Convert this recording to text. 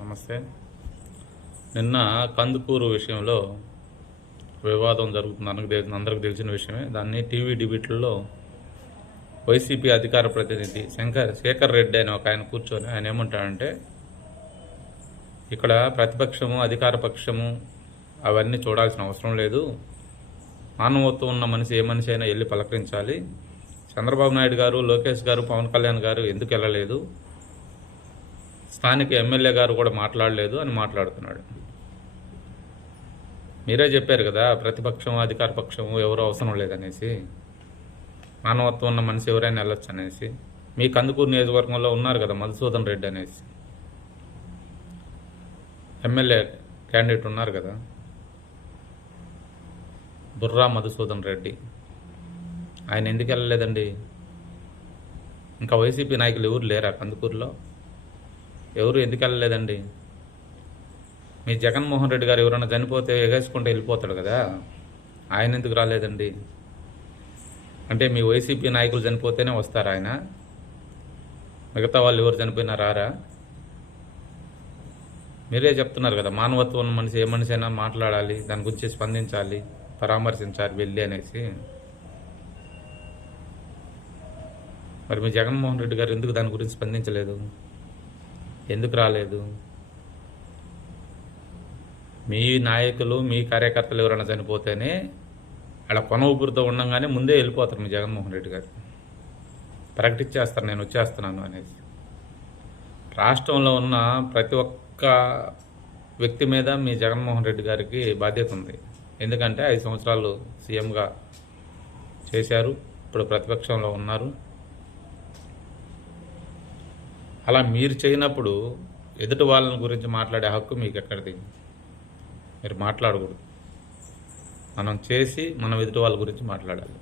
నమస్తే. నిన్న కందుకూరు విషయంలో వివాదం జరుగుతుంది. అందరికి తెలిసిన విషయమే. దాన్ని టీవీ డిబేట్లలో వైసీపీ అధికార ప్రతినిధి శేఖర్ రెడ్డి అని ఒక ఆయన కూర్చొని ఆయన ఏమంటాడంటే, ఇక్కడ ప్రతిపక్షము అధికార పక్షము అవన్నీ చూడాల్సిన అవసరం లేదు, మానవత్వం ఉన్న మనిషి ఏ మనిషి అయినా వెళ్ళి పలకరించాలి. చంద్రబాబు నాయుడు గారు, లోకేష్ గారు, పవన్ కళ్యాణ్ గారు ఎందుకు వెళ్ళలేదు, స్థానిక ఎమ్మెల్యే గారు కూడా మాట్లాడలేదు అని మాట్లాడుతున్నాడు. మీరే చెప్పారు కదా, ప్రతిపక్షం అధికార పక్షము ఎవరు అవసరం లేదనేసి, మానవత్వం ఉన్న మనిషి ఎవరైనా వెళ్ళొచ్చు అనేసి. మీ కందుకూరు నియోజకవర్గంలో ఉన్నారు కదా మధుసూదన్ రెడ్డి అనేసి ఎమ్మెల్యే క్యాండిడేట్ ఉన్నారు కదా, బుర్రా మధుసూదన్ రెడ్డి. ఆయన ఎందుకు వెళ్ళలేదండి? ఇంకా వైసీపీ నాయకులు ఎవరు లేరా కందుకూరులో? ఎవరు ఎందుకు వెళ్ళలేదండి? మీ జగన్మోహన్ రెడ్డి గారు ఎవరైనా చనిపోతే ఎగేసుకుంటే వెళ్ళిపోతాడు కదా, ఆయన ఎందుకు రాలేదండి? అంటే మీ వైసీపీ నాయకులు చనిపోతేనే వస్తారా ఆయన? మిగతా వాళ్ళు ఎవరు చనిపోయినా రారా? మీరే చెప్తున్నారు కదా, మానవత్వం ఉన్న మనిషి ఏ మనిషి అయినా మాట్లాడాలి, దాని గురించి స్పందించాలి, పరామర్శించాలి వెళ్ళి అనేసి. మరి మీ జగన్మోహన్ రెడ్డి గారు ఎందుకు దాని గురించి స్పందించలేదు? ఎందుకు రాలేదు? మీ నాయకులు మీ కార్యకర్తలు ఎవరైనా చనిపోతేనే అలా కొన ఊపిరితో ఉండగానే ముందే వెళ్ళిపోతారు మీ జగన్మోహన్ రెడ్డి గారు, ప్రకటించేస్తారు నేను వచ్చేస్తున్నాను అనేసి. రాష్ట్రంలో ఉన్న ప్రతి ఒక్క వ్యక్తి మీద మీ జగన్మోహన్ రెడ్డి గారికి బాధ్యత ఉంది. ఎందుకంటే 5 సంవత్సరాలు సీఎంగా చేశారు, ఇప్పుడు ప్రతిపక్షంలో ఉన్నారు. అలా మీరు చేయనప్పుడు ఎదుటి వాళ్ళని గురించి మాట్లాడే హక్కు మీకు ఎక్కడిది? మీరు మాట్లాడకూడదు. మనం చేసి మనం ఎదుటి వాళ్ళ గురించి మాట్లాడాలి.